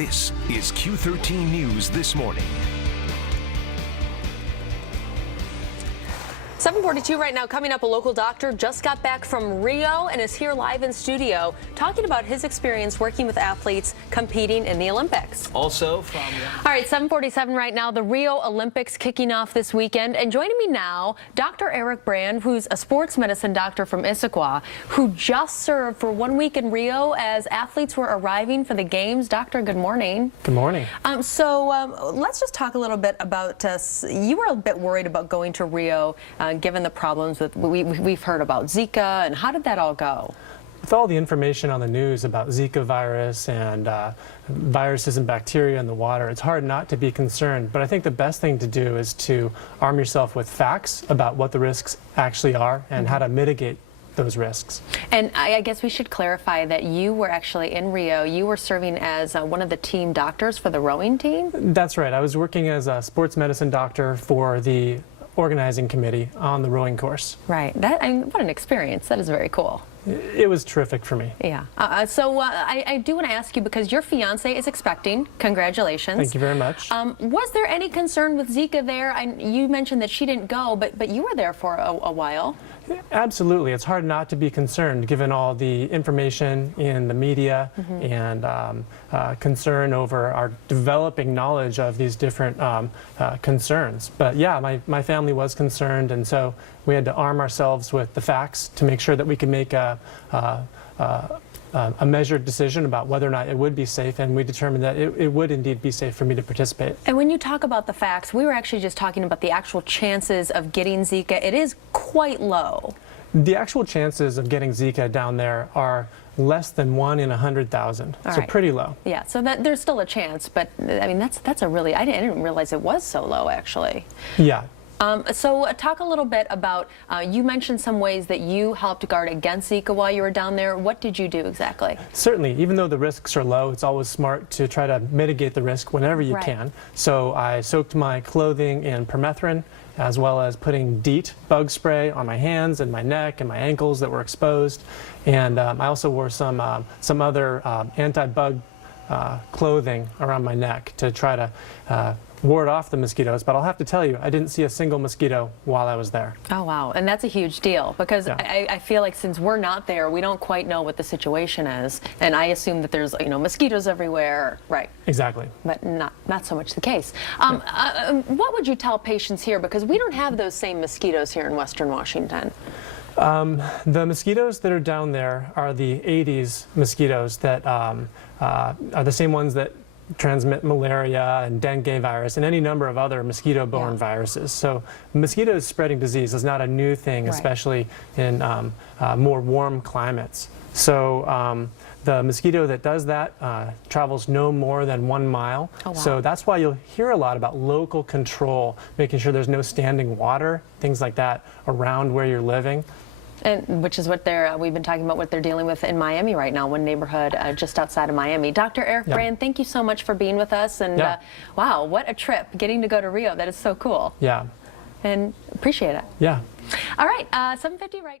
This is Q13 News This Morning. 7:42 right now. Coming up, a local doctor just got back from Rio and is here live in studio talking about his experience working with athletes competing in the Olympics. Also from... All right, 7:47 right now. The Rio Olympics kicking off this weekend. And joining me now, Dr. Eric Brand, who's a sports medicine doctor from Issaquah, who just served for 1 week in Rio as athletes were arriving for the games. Doctor, good morning. Good morning. Let's just talk a little bit about, you were a bit worried about going to Rio, given the problems that we've heard about Zika, and how did that all go? With all the information on the news about Zika virus and viruses and bacteria in the water, it's hard not to be concerned. But I think the best thing to do is to arm yourself with facts about what the risks actually are and how to mitigate those risks. And I guess we should clarify that you were actually in Rio. You were serving as one of the team doctors for the rowing team? That's right. I was working as a sports medicine doctor for the organizing committee on the rowing course. Right. What an experience. That is very cool. It was terrific for me. Yeah. I do want to ask you, because your fiance is expecting. Congratulations. Thank you very much. Was there any concern with Zika there? You mentioned that she didn't go, but you were there for a while. Absolutely. It's hard not to be concerned given all the information in the media and concern over our developing knowledge of these different concerns. But yeah, my family was concerned, and so we had to arm ourselves with the facts to make sure that we could make a measured decision about whether or not it would be safe, and we determined that it would indeed be safe for me to participate. And when you talk about the facts, we were actually just talking about the actual chances of getting Zika. It is quite low. The actual chances of getting Zika down there are less than 1 in 100,000, so pretty low. Yeah, so there's still a chance, but I mean that's a really, I didn't realize it was so low actually. Yeah. So talk a little bit about, you mentioned some ways that you helped guard against Zika while you were down there. What did you do exactly? Certainly, even though the risks are low, it's always smart to try to mitigate the risk whenever you can. So I soaked my clothing in permethrin, as well as putting DEET bug spray on my hands and my neck and my ankles that were exposed. And I also wore some other anti-bug clothing around my neck to try to ward off the mosquitoes. But I'll have to tell you, I didn't see a single mosquito while I was there. Oh wow, and that's a huge deal, because I feel like since we're not there, we don't quite know what the situation is, and I assume that there's mosquitoes everywhere. Right. Exactly. But not so much the case. What would you tell patients here, because we don't have those same mosquitoes here in Western Washington? The mosquitoes that are down there are the Aedes mosquitoes that are the same ones that transmit malaria and dengue virus and any number of other mosquito-borne viruses. So mosquitoes spreading disease is not a new thing, especially in more warm climates. So the mosquito that does that travels no more than 1 mile. Oh, wow. So that's why you'll hear a lot about local control, making sure there's no standing water, things like that, around where you're living. And which is what we've been talking about, what they're dealing with in Miami right now, one neighborhood just outside of Miami. Dr. Eric Brand, thank you so much for being with us. And wow, what a trip, getting to go to Rio. That is so cool. Yeah. And appreciate it. Yeah. All right, 7:50 right